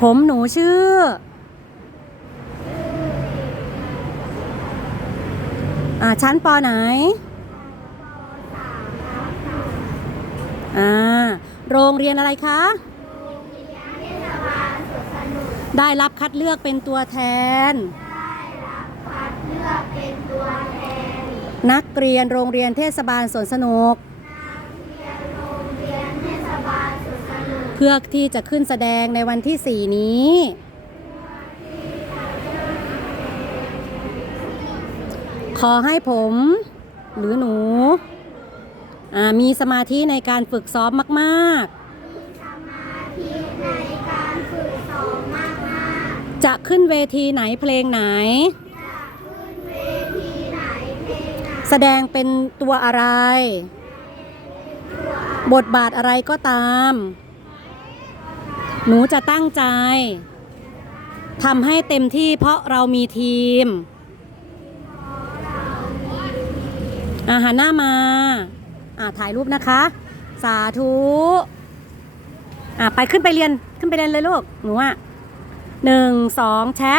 ผมหนูชื่อ อ่า ชั้นปอไหน อ่า โรงเรียนอะไรคะ ได้รับคัดเลือกเป็นตัวแทน นักเรียนโรงเรียนเทศบาลสวนสนุก เพื่อที่จะขึ้นแสดงในวันที่ 4 นี้ ขอให้ผมหรือหนูมีสมาธิในการฝึกซ้อมมากๆ จะขึ้นเวทีไหนเพลงไหน แสดงเป็นตัวอะไร บทบาทอะไรก็ตาม หนูจะตั้งใจทำให้เต็มที่เพราะเรามีทีม อาหารหน้ามา อ่าถ่ายรูปนะคะ สาธุอ่าไปขึ้นไปเรียนขึ้นไปเรียนเลยลูก หนูอะหนึ่งสองแชะ